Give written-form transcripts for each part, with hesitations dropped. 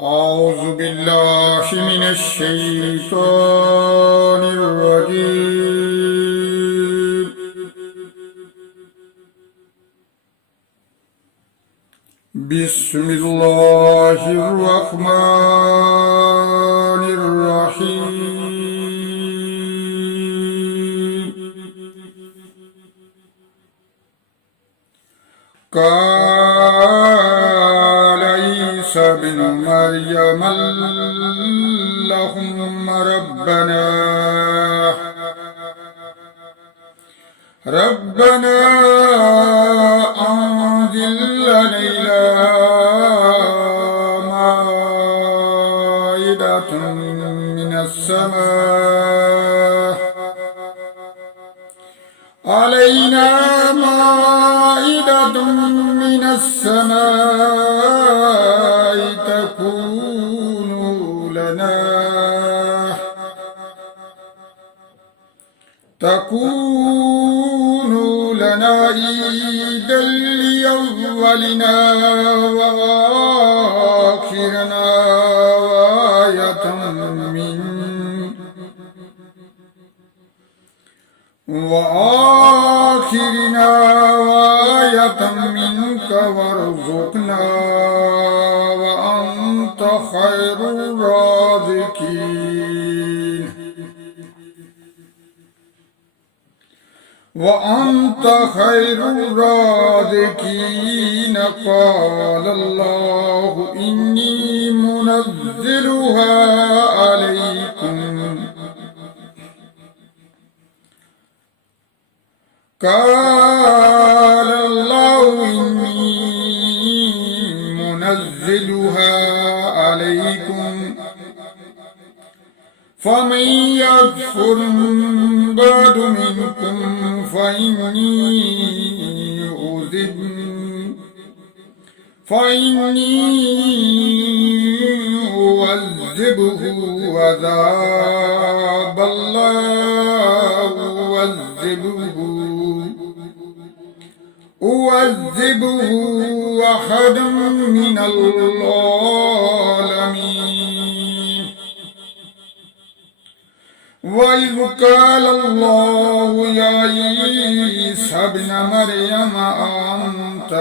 أعوذ بالله من الشيطان الرجيم. بسم الله الرحمن الرحيم. قال عيسى بن مريم اللهم ربنا أنزل علينا مائدة من السماء تكون لنا عيدا لأولنا وآخرنا وآية منك وارزقنا وأنت خير الرازقين. قال الله إني منزلها عليكم فمن يكفر بعد منكم فإني أعذبه عذابا لا أعذبه أحدا من العالمين. وإذ قال الله يا عيسى ابن مريم أنت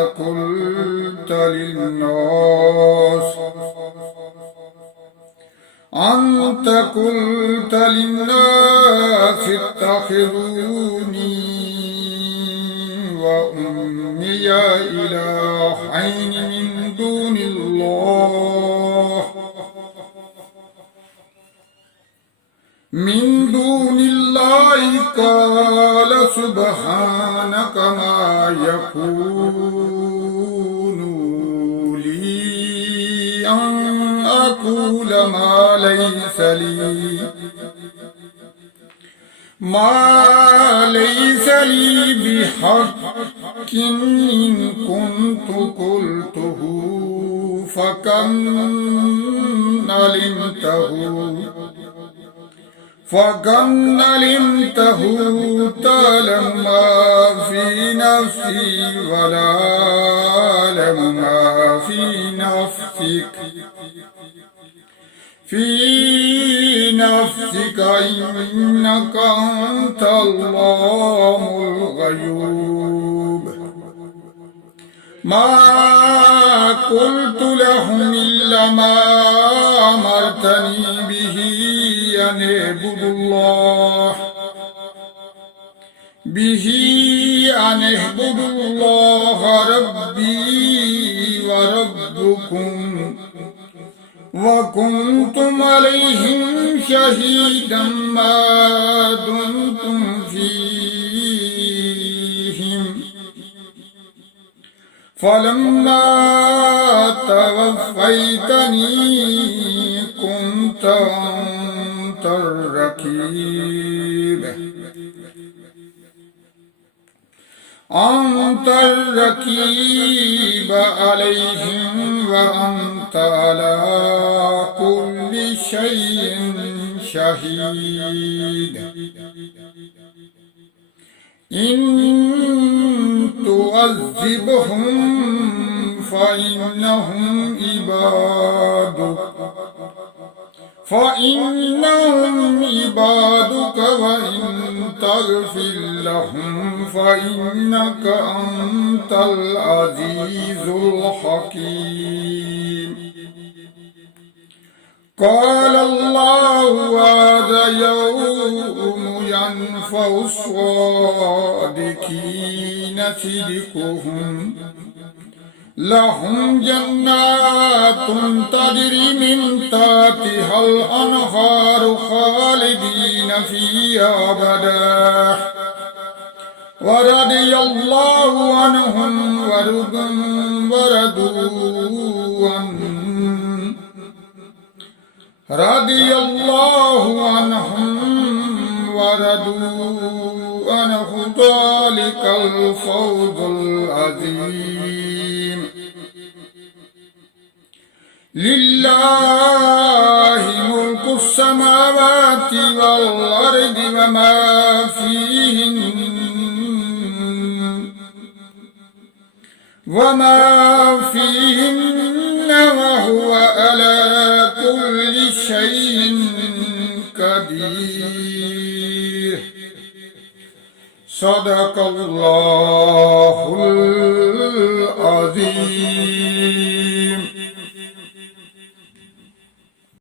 قلت للناس اتخذوني وأمي إلهين من دون الله قال سبحانك ما يكون لي أن أقول ما ليس لي بحق إن كنت قلته فكم علمته تعلم ما في نفسي ولا أعلم ما في نفسك إنك أنت علام الغيوب. ما قلت لهم إلا ما أمرتني به أن اعبدوا الله ربي وربكم وكنتم عليهم شهيدا ما دمتم فيهم فلما توفيتني كنت أنت الرقيب عليهم وأنت على كل شيء شهيد. إن تعذبهم فإنهم عبادك وإن تغفر لهم فإنك أنت العزيز الحكيم. قال الله هذا يوم ينفع الصادقين صدقهم لهم جنات تجري من تحتها الأنهار خالدين فيها أبدا ورضي الله عنهم ورضوا عنه ذلك الفوز العظيم. لله ملك السماوات والأرض وما فيهن وهو على كل شيء قدير. صدق الله